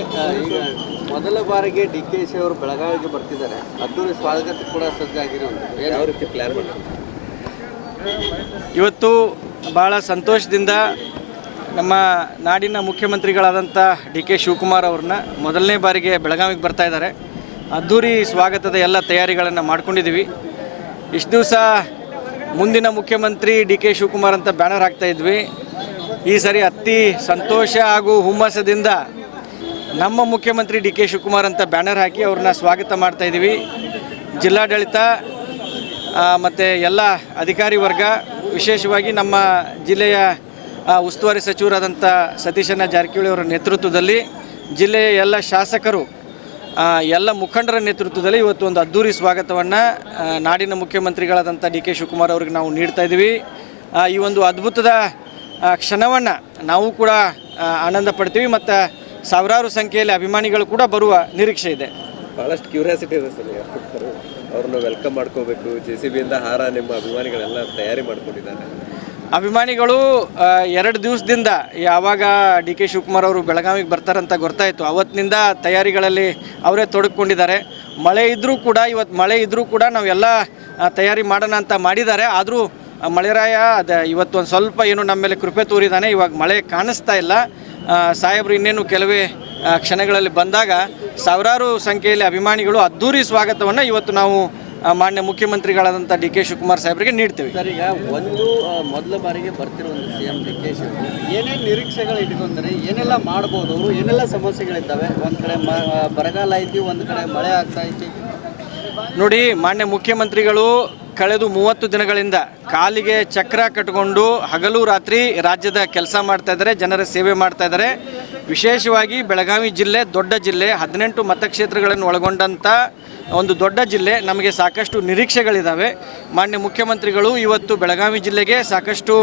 ಈಗ ಮೊದಲ ಬಾರಿಗೆ DKಶಿ ಅವರು ಬೆಳಗಾವಿಗೆ ಬರ್ತಿದ್ದಾರೆ. ಅದ್ದೂರಿ ಸ್ವಾಗತ ಕೂಡ ಸಜ್ಜಾಗಿರೋದು ಯಾವ ರೀತಿ ಪ್ಲಾನ್ ಮಾಡ್ತಾರೆ? ಇವತ್ತು ಭಾಳ ಸಂತೋಷದಿಂದ ನಮ್ಮ ನಾಡಿನ ಮುಖ್ಯಮಂತ್ರಿಗಳಾದಂಥ DK ಶಿವಕುಮಾರ್ ಅವ್ರನ್ನ ಮೊದಲನೇ ಬಾರಿಗೆ ಬೆಳಗಾವಿಗೆ ಬರ್ತಾ ಇದ್ದಾರೆ. ಅದ್ದೂರಿ ಸ್ವಾಗತದ ಎಲ್ಲ ತಯಾರಿಗಳನ್ನು ಮಾಡ್ಕೊಂಡಿದ್ದೀವಿ. ಇಷ್ಟು ದಿವಸ ಮುಂದಿನ ಮುಖ್ಯಮಂತ್ರಿ DK ಶಿವಕುಮಾರ್ ಅಂತ ಬ್ಯಾನರ್ ಹಾಕ್ತಾ ಇದ್ವಿ. ಈ ಸರಿ ಅತಿ ಸಂತೋಷ ಹಾಗೂ ಹುಮ್ಮಸದಿಂದ ನಮ್ಮ ಮುಖ್ಯಮಂತ್ರಿ DK ಶಿವಕುಮಾರ್ ಅಂತ ಬ್ಯಾನರ್ ಹಾಕಿ ಅವ್ರನ್ನ ಸ್ವಾಗತ ಮಾಡ್ತಾ ಇದ್ದೀವಿ. ಜಿಲ್ಲಾಡಳಿತ ಮತ್ತು ಎಲ್ಲ ಅಧಿಕಾರಿ ವರ್ಗ, ವಿಶೇಷವಾಗಿ ನಮ್ಮ ಜಿಲ್ಲೆಯ ಉಸ್ತುವಾರಿ ಸಚಿವರಾದಂಥ ಸತೀಶಣ್ಣ ಜಾರಕಿಹೊಳಿ ಅವರ ನೇತೃತ್ವದಲ್ಲಿ ಜಿಲ್ಲೆಯ ಎಲ್ಲ ಶಾಸಕರು, ಎಲ್ಲ ಮುಖಂಡರ ನೇತೃತ್ವದಲ್ಲಿ ಇವತ್ತು ಒಂದು ಅದ್ಧೂರಿ ಸ್ವಾಗತವನ್ನು ನಾಡಿನ ಮುಖ್ಯಮಂತ್ರಿಗಳಾದಂಥ DK ಶಿವಕುಮಾರ್ ಅವ್ರಿಗೆ ನಾವು ನೀಡ್ತಾ ಇದ್ದೀವಿ. ಈ ಒಂದು ಅದ್ಭುತದ ಕ್ಷಣವನ್ನು ನಾವು ಕೂಡ ಆನಂದ ಪಡ್ತೀವಿ ಮತ್ತು ಸಾವಿರಾರು ಸಂಖ್ಯೆಯಲ್ಲಿ ಅಭಿಮಾನಿಗಳು ಕೂಡ ಬರುವ ನಿರೀಕ್ಷೆ ಇದೆ. ಭಾಳಷ್ಟು ಕ್ಯೂರಿಯಾಸಿಟಿ ಇದೆ ಸರ್. ಅವ್ರನ್ನ ವೆಲ್ಕಮ್ ಮಾಡ್ಕೋಬೇಕು. JCBಯಿಂದ ಹಾರ ನಿಮ್ಮ ಅಭಿಮಾನಿಗಳೆಲ್ಲ ತಯಾರಿ ಮಾಡ್ಕೊಂಡಿದ್ದಾರೆ. ಅಭಿಮಾನಿಗಳು 2 ದಿವಸದಿಂದ ಯಾವಾಗ DK ಶಿವಕುಮಾರ್ ಅವರು ಬೆಳಗಾವಿಗೆ ಬರ್ತಾರಂತ ಗೊತ್ತಾಯಿತು, ಅವತ್ತಿನಿಂದ ತಯಾರಿಗಳಲ್ಲಿ ಅವರೇ ತೊಡಗಿಕೊಂಡಿದ್ದಾರೆ. ಮಳೆ ಇದ್ದರೂ ಕೂಡ, ಇವತ್ತು ಮಳೆ ಇದ್ದರೂ ಕೂಡ ನಾವೆಲ್ಲ ತಯಾರಿ ಮಾಡೋಣ ಅಂತ ಮಾಡಿದ್ದಾರೆ. ಆದರೂ ಮಳೆರಾಯ ಇವತ್ತು ಒಂದು ಸ್ವಲ್ಪ ಏನು ನಮ್ಮ ಮೇಲೆ ಕೃಪೆ ತೋರಿದ್ದಾನೆ. ಇವಾಗ ಮಳೆ ಕಾಣಿಸ್ತಾ ಇಲ್ಲ. ಸಾಹೇಬರು ಇನ್ನೇನು ಕೆಲವೇ ಕ್ಷಣಗಳಲ್ಲಿ ಬಂದಾಗ ಸಾವಿರಾರು ಸಂಖ್ಯೆಯಲ್ಲಿ ಅಭಿಮಾನಿಗಳು ಅದ್ಧೂರಿ ಸ್ವಾಗತವನ್ನು ಇವತ್ತು ನಾವು ಮಾನ್ಯ ಮುಖ್ಯಮಂತ್ರಿಗಳಾದಂಥ DK ಶಿವಕುಮಾರ್ ಸಾಹೇಬರಿಗೆ ನೀಡ್ತೀವಿ. ಸರ್, ಈಗ ಒಂದು ಮೊದಲ ಬಾರಿಗೆ ಬರ್ತಿರೋ ಒಂದು CM DK ಶಿವಕುಮಾರ್ ಏನೇನು ನಿರೀಕ್ಷೆಗಳು ಇಟ್ಕೊಂಡ್ರೆ ಏನೆಲ್ಲ ಮಾಡ್ಬೋದು, ಅವರು ಏನೆಲ್ಲ ಸಮಸ್ಯೆಗಳಿದ್ದಾವೆ? ಒಂದು ಕಡೆ ಬರಗಾಲ ಐತಿ, ಒಂದು ಕಡೆ ಮಳೆ ಆಗ್ತಾ ಐತಿ. ನೋಡಿ, ಮಾನ್ಯ ಮುಖ್ಯಮಂತ್ರಿಗಳು ಕಳೆದು 30 ದಿನಗಳಿಂದ ಕಾಲಿಗೆ ಚಕ್ರ ಕಟ್ಟಿಕೊಂಡು ಹಗಲು ರಾತ್ರಿ ರಾಜ್ಯದ ಕೆಲಸ ಮಾಡ್ತಾ ಇದ್ದಾರೆ, ಜನರ ಸೇವೆ ಮಾಡ್ತಾ ಇದ್ದಾರೆ. ವಿಶೇಷವಾಗಿ ಬೆಳಗಾವಿ ಜಿಲ್ಲೆ ದೊಡ್ಡ ಜಿಲ್ಲೆ, 18 ಮತಕ್ಷೇತ್ರಗಳನ್ನು ಒಳಗೊಂಡಂಥ ಒಂದು ದೊಡ್ಡ ಜಿಲ್ಲೆ. ನಮಗೆ ಸಾಕಷ್ಟು ನಿರೀಕ್ಷೆಗಳಿದ್ದಾವೆ. ಮಾನ್ಯ ಮುಖ್ಯಮಂತ್ರಿಗಳು ಇವತ್ತು ಬೆಳಗಾವಿ ಜಿಲ್ಲೆಗೆ ಸಾಕಷ್ಟು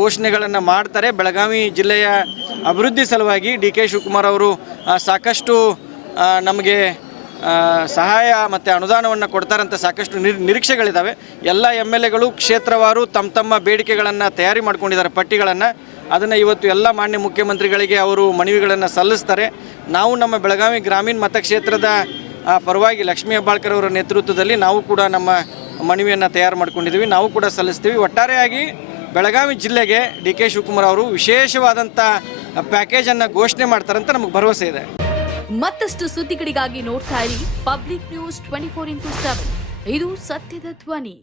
ಘೋಷಣೆಗಳನ್ನು ಮಾಡ್ತಾರೆ. ಬೆಳಗಾವಿ ಜಿಲ್ಲೆಯ ಅಭಿವೃದ್ಧಿ ಸಲುವಾಗಿ DK ಶಿವಕುಮಾರ್ ಅವರು ಸಾಕಷ್ಟು ನಮಗೆ ಸಹಾಯ ಮತ್ತು ಅನುದಾನವನ್ನು ಕೊಡ್ತಾರಂತ ಸಾಕಷ್ಟು ನಿರೀಕ್ಷೆಗಳಿದ್ದಾವೆ. ಎಲ್ಲ MLAಗಳು ಕ್ಷೇತ್ರವಾರು ತಮ್ಮ ಬೇಡಿಕೆಗಳನ್ನು ತಯಾರಿ ಮಾಡ್ಕೊಂಡಿದ್ದಾರೆ, ಪಟ್ಟಿಗಳನ್ನು. ಅದನ್ನು ಇವತ್ತು ಎಲ್ಲ ಮಾನ್ಯ ಮುಖ್ಯಮಂತ್ರಿಗಳಿಗೆ ಅವರು ಮನವಿಗಳನ್ನು ಸಲ್ಲಿಸ್ತಾರೆ. ನಾವು ನಮ್ಮ ಬೆಳಗಾವಿ ಗ್ರಾಮೀಣ ಮತಕ್ಷೇತ್ರದ ಪರವಾಗಿ ಲಕ್ಷ್ಮೀ ಹೆಬ್ಬಾಳ್ಕರ್ ಅವರ ನೇತೃತ್ವದಲ್ಲಿ ನಾವು ಕೂಡ ನಮ್ಮ ಮನವಿಯನ್ನು ತಯಾರು ಮಾಡ್ಕೊಂಡಿದ್ದೀವಿ, ನಾವು ಕೂಡ ಸಲ್ಲಿಸ್ತೀವಿ. ಒಟ್ಟಾರೆಯಾಗಿ ಬೆಳಗಾವಿ ಜಿಲ್ಲೆಗೆ DK ಶಿವಕುಮಾರ್ ಅವರು ವಿಶೇಷವಾದಂಥ ಪ್ಯಾಕೇಜನ್ನು ಘೋಷಣೆ ಮಾಡ್ತಾರಂತ ನಮಗೆ ಭರವಸೆ ಇದೆ. ಮತ್ತಷ್ಟು ಸುದ್ದಿಗಳಿಗಾಗಿ ನೋಡ್ತಾ ಇರಿ ಪಬ್ಲಿಕ್ ನ್ಯೂಸ್ 24x7. ಇದು ಸತ್ಯದ ಧ್ವನಿ.